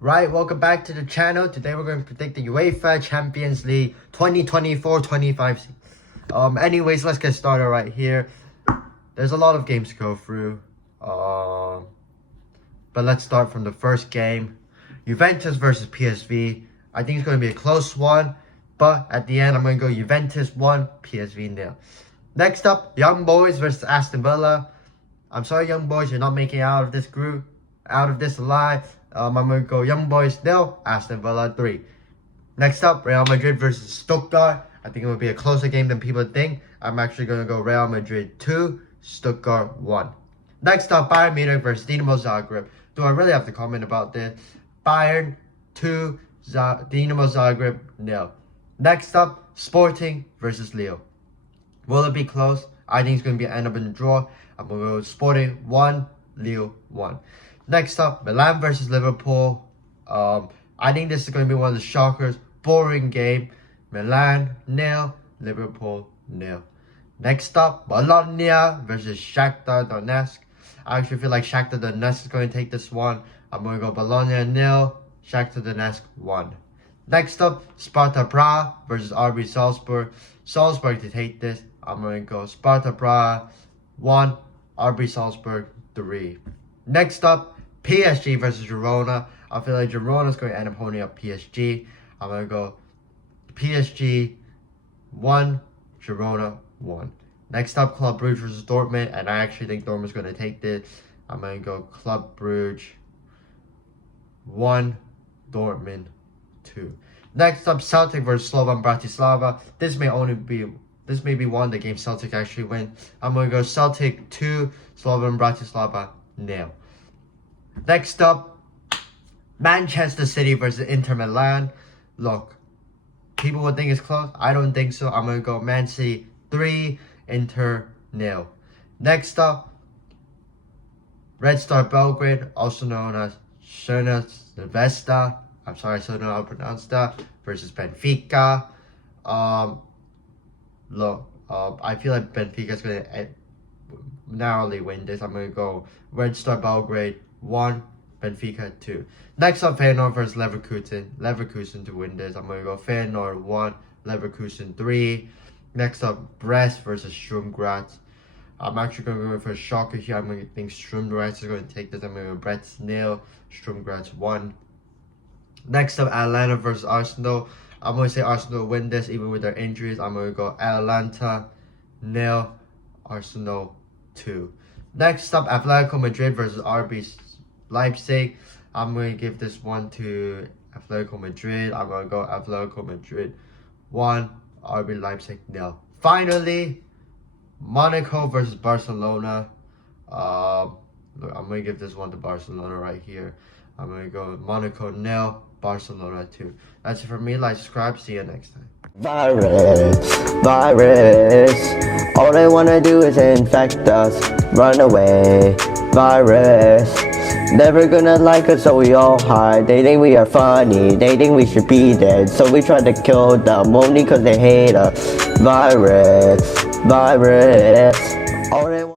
Right, welcome back to the channel. Today we're going to predict the UEFA Champions League 2024-25 season. Anyways, let's get started right here. There's a lot of games to go through. But let's start from the first game. Juventus versus PSV. I think it's going to be a close one. But at the end, I'm going to go Juventus 1, PSV 0. Next up, Young Boys versus Aston Villa. I'm sorry, Young Boys, you're not making it out of this group, out of this alive. I'm going to go Young Boys 0, Aston Villa 3. Next up, Real Madrid versus Stuttgart. I think it will be a closer game than people think. I'm actually going to go Real Madrid 2, Stuttgart 1. Next up, Bayern Munich versus Dinamo Zagreb. Do I really have to comment about this? Bayern 2, Dinamo Zagreb 0. Next up, Sporting versus Lille. Will it be close? I think it's going to be end up in a draw. I'm going to go Sporting 1, Lille 1. Next up, Milan versus Liverpool. I think this is going to be one of the shockers. Boring game. Milan 0, Liverpool 0. Next up, Bologna versus Shakhtar Donetsk. I actually feel like Shakhtar Donetsk is going to take this one. I'm going to go Bologna 0, Shakhtar Donetsk 1. Next up, Sparta Prague versus RB Salzburg. Salzburg to take this. I'm going to go Sparta Prague 1, RB Salzburg 3. Next up, PSG versus Girona. I feel like Girona is going to end up holding up PSG. I'm going to go PSG 1, Girona 1. Next up, Club Brugge versus Dortmund. And I actually think Dortmund is going to take this. I'm going to go Club Brugge 1, Dortmund 2. Next up, Celtic versus Slovan Bratislava. This may be one of the games Celtic actually win. I'm going to go Celtic 2, Slovan Bratislava 0. Next up, Manchester City versus Inter Milan. Look, people would think it's close. I don't think so. I'm going to go Man City 3, Inter 0. Next up, Red Star Belgrade, also known as Crvena Zvezda. I'm sorry, I don't know how to pronounce that. Versus Benfica. I feel like Benfica is going to narrowly win this. I'm going to go Red Star Belgrade 1, Benfica 2. Next up, Feyenoord versus Leverkusen. Leverkusen to win this. I'm going to go Feyenoord 1, Leverkusen 3. Next up, Brest versus Sturm Graz. I'm actually going to go for a shocker here. I'm going to think Sturm Graz is going to take this. I'm going to go Brest 0, Sturm Graz 1. Next up, Atlanta versus Arsenal. I'm going to say Arsenal win this even with their injuries. I'm going to go Atlanta 0, Arsenal 2. Next up, Atletico Madrid versus RB Leipzig. I'm going to give this one to Atletico Madrid. I'm going to go Atletico Madrid 1, RB Leipzig 0. Finally, Monaco versus Barcelona. Look, I'm going to give this one to Barcelona right here. I'm going to go Monaco 0, Barcelona 2. That's it for me. Like, subscribe. See you next time. Virus, all they wanna do is infect us. Run away, virus. Never gonna like us, so we all hide. They think we are funny, they think we should be dead. So we try to kill them only cause they hate us. Virus.